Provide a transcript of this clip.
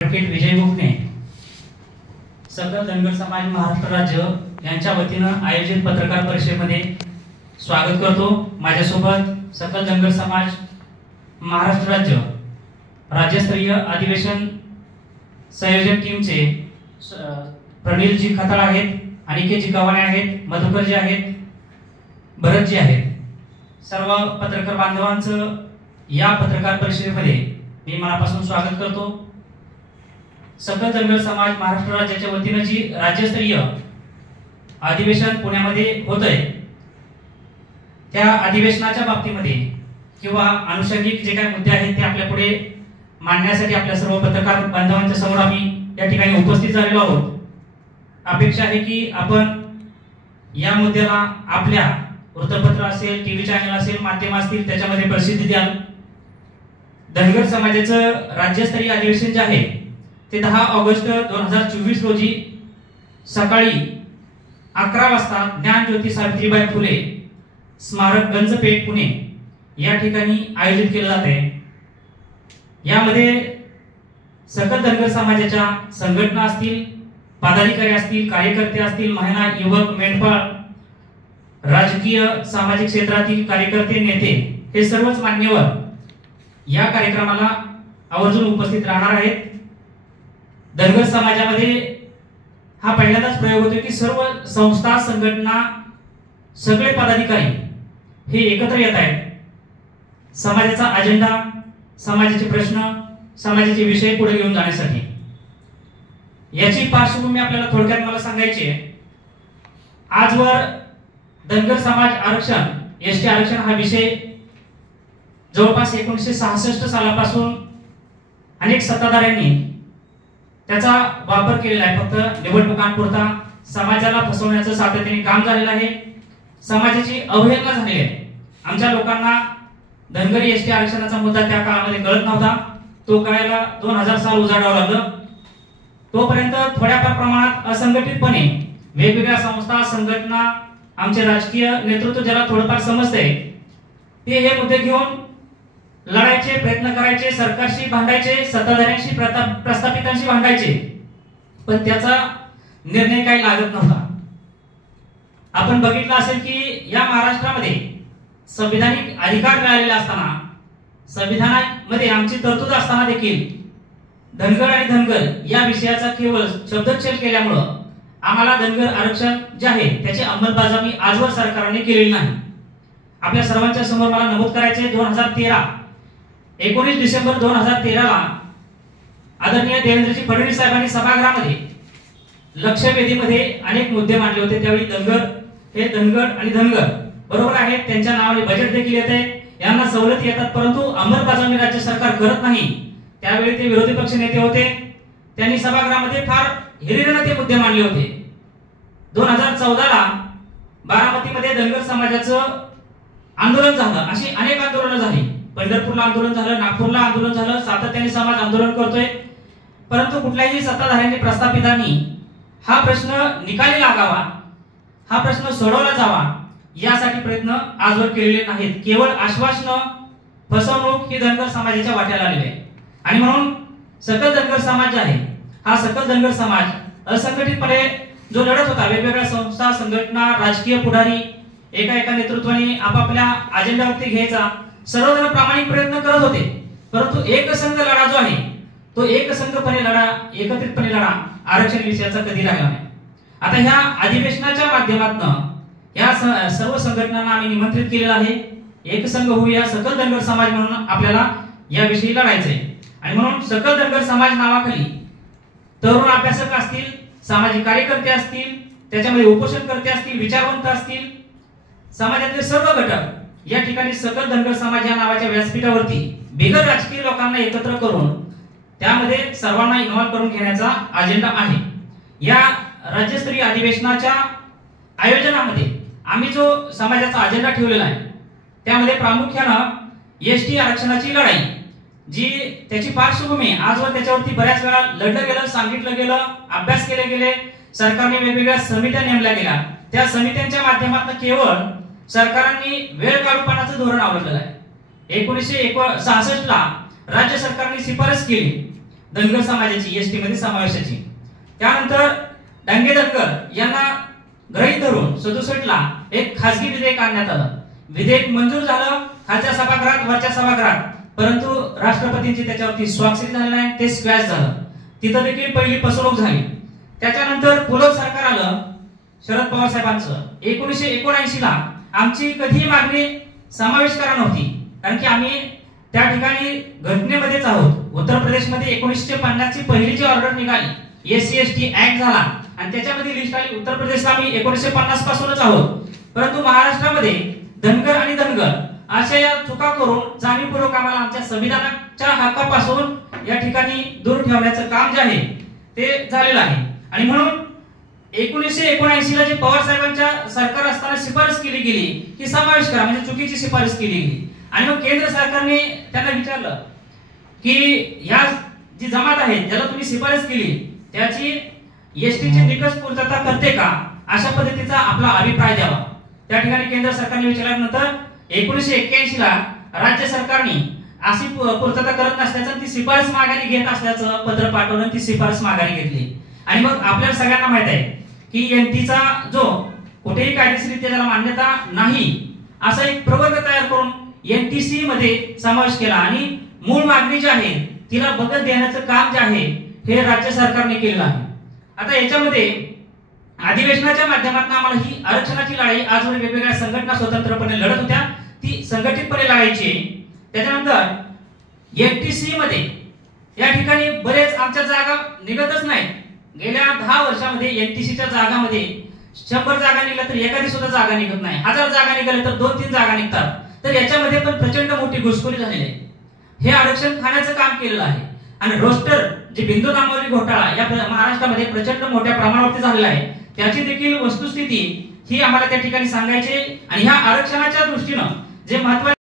विजय बुकणे सकल धनगर समाज महाराष्ट्र राज्य यांच्या वतीनं आयोजित पत्रकार परिषदेमध्ये स्वागत करतो। माझ्यासोबत सकल धनगर समाज महाराष्ट्र राज्य राज्यस्तरीय अधिवेशन संयोजक टीमचे प्रणिलजी खताळ आहेत, अनिकेतजी गव्हाणे आहेत, मधुकरजी आहेत, भरतजी आहेत। सर्व पत्रकार बांधवांचं या पत्रकार परिषदेमध्ये मी मनापासून स्वागत करतो। सकल धनगर समाज महाराष्ट्र राज्याच्या वतीने जी राज्यस्तरीय अधिवेशन पुण्यामध्ये होतंय त्या अधिवेशनाच्या बाबतीमध्ये किंवा अनुषंगिक जे काही मुद्दे आहेत ते आपल्या पुढे मांडण्यासाठी आपल्या सर्व पत्रकार बांधवांच्या समोर आम्ही या ठिकाणी उपस्थित झालेलो आहोत। अपेक्षा आहे की आपण या मुद्द्याला आपल्या वृत्तपत्र असेल, टीव्ही चॅनल असेल, माध्यम असतील त्याच्यामध्ये प्रसिद्धी द्याल। धनगर समाजाचं राज्यस्तरीय अधिवेशन जे आहे ते 10 ऑगस्ट 2024 रोजी सकाळी 11 वाजता ज्ञानज्योती सावित्रीबाई फुले स्मारक गंजपेठ पुणे या ठिकाणी आयोजित केले जाते। यामध्ये सकल धनगर समाजाच्या संघटना असतील, पदाधिकारी असतील, कार्यकर्ते असतील, महिला, युवक, मेंढपाळ, राजकीय सामाजिक क्षेत्रातील कार्यकर्ते, नेते हे सर्वच मान्यवर या कार्यक्रमाला आवर्जून उपस्थित राहणार आहेत। धनगर समाजामध्ये हा पहिल्यांदाच प्रयोग होतो की सर्व संस्था, संघटना, सगळे पदाधिकारी हे एकत्र येत आहेत समाजाचा अजेंडा, समाजाचे प्रश्न, समाजाचे विषय पुढे घेऊन जाण्यासाठी। याची पार्श्वभूमी आपल्याला थोडक्यात मला सांगायची आहे। आजवर धनगर समाज आरक्षण, एसटी आरक्षण हा विषय जवळपास 1966 सालापासून अनेक सत्ताधाऱ्यांनी त्याचा वापर केलेला आहे। फक्त निवडणुकांपुरता समाजाला फसवण्याचं सातत्याने काम झालेलं आहे, समाजाची अवहेलना झाली आहे। आमच्या लोकांना धनगरी एसटी आरक्षणाचा मुद्दा त्या काळामध्ये कळत नव्हता, तो कळायला 2000 साल उजाडावं लागलं। तोपर्यंत थोड्याफार प्रमाणात असंघटितपणे वेगवेगळ्या संस्था, संघटना, आमचे राजकीय नेतृत्व ज्याला थोडंफार समजतंय ते हे मुद्दे घेऊन लढायचे, प्रयत्न करायचे, सरकारशी भांडायचे, सत्ताधाऱ्यांशी, प्रस्थापितांशी भांडायचे, पण त्याचा निर्णय काही लागत नव्हता। आपण बघितलं असेल की या महाराष्ट्रामध्ये संविधानिक अधिकार मिळालेले असताना, संविधानामध्ये आमची तरतूद असताना देखील धनगर आणि धनगर या विषयाचा केवळ शब्दच्छल केल्यामुळे आम्हाला धनगर आरक्षण जे आहे त्याची अंमलबजावणी आजवर सरकारने केलेली नाही। आपल्या सर्वांच्या समोर मला नमूद करायचे 19 डिसेंबर 2013 ला आदरणीय देवेंद्रजी फडणवीस साहेबांनी सभागृहामध्ये लक्षवेधीमध्ये अनेक मुद्दे मांडले होते। त्यावेळी धनगर हे धनगर आणि धनगर बरोबर आहे, त्यांच्या नावाने बजेट देखील येते, यांना सवलती येतात, परंतु अंमलबजावणी राज्य सरकार करत नाही। त्यावेळी ते विरोधी पक्ष नेते होते, त्यांनी सभागृहामध्ये फार हिरिरीने ते मुद्दे मांडले होते। 2014 ला बारामतीमध्ये धनगर समाजाचं आंदोलन झालं, अशी अनेक आंदोलनं झाली। पंढरपूरला आंदोलन झालं, नागपूरला आंदोलन झालं, सातत्याने समाज आंदोलन करतोय, परंतु कुठल्याही सत्ताधाऱ्यांनी, प्रस्थापितांनी हा प्रश्न निकाली लागावा, हा प्रश्न सोडवला जावा यासाठी प्रयत्न आजवर केलेले नाहीत। केवळ आश्वासनं, फसवणूक ही धनगर समाजाच्या वाट्याला आलेली आहे। आणि म्हणून सकल धनगर समाज आहे हा सकल धनगर समाज असंघटितपणे जो लढत होता, वेगवेगळ्या संस्था, संघटना, राजकीय पुढारी एका नेतृत्वाने आपापल्या अजेंडावरती घ्यायचा सर्वजण प्रामाणिक प्रयत्न करत होते, परंतु एकसंघ लढा जो आहे तो एकसंघपणे लढा, एकत्रितपणे लढा आरक्षण विषयाचा कधी राहिला नाही। आता ह्या अधिवेशनाच्या माध्यमातून या सर्व संघटनांना आम्ही निमंत्रित केलेलं आहे। एकसंघ होऊया, सकल धनगर समाज म्हणून आपल्याला याविषयी लढायचंय। आणि म्हणून सकल धनगर समाज नावाखाली तरुण अभ्यासक असतील, सामाजिक कार्यकर्ते असतील, त्याच्यामध्ये उपोषणकर्ते असतील, विचारवंत असतील, समाजातले सर्व घटक या ठिकाणी सकल धनगर समाज या नावाच्या व्यासपीठावरती बिगर राजकीय लोकांना एकत्र करून त्यामध्ये सर्वांना इन्व्हॉल्व करून घेण्याचा अजेंडा आहे। या राज्यस्तरीय अधिवेशनाच्या आयोजनामध्ये आम्ही जो समाजाचा अजेंडा ठेवलेला आहे त्यामध्ये प्रामुख्यानं एसटी आरक्षणाची लढाई, जी त्याची पार्श्वभूमी आजवर त्याच्यावरती बऱ्याच वेळा लढलं गेलं, सांगितलं गेलं, अभ्यास केले गेले, सरकारने वेगवेगळ्या समित्या नेमल्या गेल्या, त्या समित्यांच्या माध्यमातून केवळ सरकारांनी वेळ काढूपणाचं धोरण अवलंबलेलं आहे। 1966 ला राज्य सरकारने शिफारस केली धनगर समाजाची एसटी मध्ये समावेशाची. त्यानंतर डांगे धनगर यांना गृहीत धरून 67 ला एक खासगी विधेयक आणण्यात आलं. विधेयक मंजूर झालं खालच्या सभागृहात, वरच्या सभागृहात, परंतु राष्ट्रपतींची त्याच्यावरती स्वाक्षरी झाली नाही, ते स्क्वॅश झालं. तिथं देखील पहिली फसवणूक झाली. त्याच्यानंतर पुलोद सरकार आलं शरद पवार साहेबांचं. 1979 ला आमची कधीही मागणी समावेश करा नव्हती, कारण की आम्ही त्या ठिकाणी घटनेमध्येच आहोत. उत्तर प्रदेशमध्ये 1950 ची पहिली जी ऑर्डर निघाली, SC/ST ऍक्ट झाला आणि त्याच्यामध्ये लिस्ट आली. उत्तर प्रदेशला आम्ही 1950 पासूनच आहोत, परंतु महाराष्ट्रामध्ये धनगर आणि धनगर अशा या चुका करून जाणीवपूर्वक आम्हाला आमच्या संविधानाच्या हक्कापासून या ठिकाणी दूर ठेवण्याचं काम जे आहे ते झालेलं आहे. आणि म्हणून 1979 ला जे पवार साहेबांच्या सरकार असताना शिफारस केली गेली की समावेश करा, म्हणजे चुकीची शिफारस केली गेली. आणि मग केंद्र सरकारने त्यांना विचारलं की या जी जमात आहे ज्याला तुम्ही शिफारस केली त्याची एसटीची निकष पूर्तता करते का, अशा पद्धतीचा आपला अभिप्राय द्यावा. त्या ठिकाणी केंद्र सरकारने विचारल्यानंतर 1981 ला राज्य सरकारने अशी पूर्तता करत नसल्याचं ती शिफारस माघारी घेत असल्याचं पत्र पाठवलं. ती शिफारस माघारी घेतली. आणि मग आपल्याला सगळ्यांना माहित आहे की एनटीचा जो कुठेही कायदेशीर त्याला मान्यता नाही असा एक प्रवर्ग तयार करून एनटीसी मध्ये समावेश केला आणि मूळ मागणी जी आहे तिला बदल देण्याचं काम जे आहे हे राज्य सरकारने केलेलं आहे. आता याच्यामध्ये अधिवेशनाच्या माध्यमातून आम्हाला ही आरक्षणाची लढाई आजवर वेगवेगळ्या संघटना स्वतंत्रपणे लढत होत्या, ती संघटितपणे लढायची. त्याच्यानंतर एनटीसी मध्ये या ठिकाणी बरेच आमच्या जागा निघतच नाहीत. गेल्या 10 वर्षामध्ये एनटीसीच्या जागामध्ये 100 जागा निघल्या तर एखादी सुद्धा जागा निघत नाही. 1000 जागा निघाल्या तर 2-3 जागा निघतात. तर याच्यामध्ये पण प्रचंड मोठी घुसखोरी झालेली आहे. हे आरक्षण खाण्याचं काम केलेलं आहे. आणि रोस्टर जे बिंदू नामावली घोटाळा या महाराष्ट्रामध्ये प्रचंड मोठ्या प्रमाणावरती झालेला आहे, त्याची देखील वस्तुस्थिती ही आम्हाला त्या ठिकाणी सांगायची. आणि ह्या आरक्षणाच्या दृष्टीनं जे महत्त्वाचे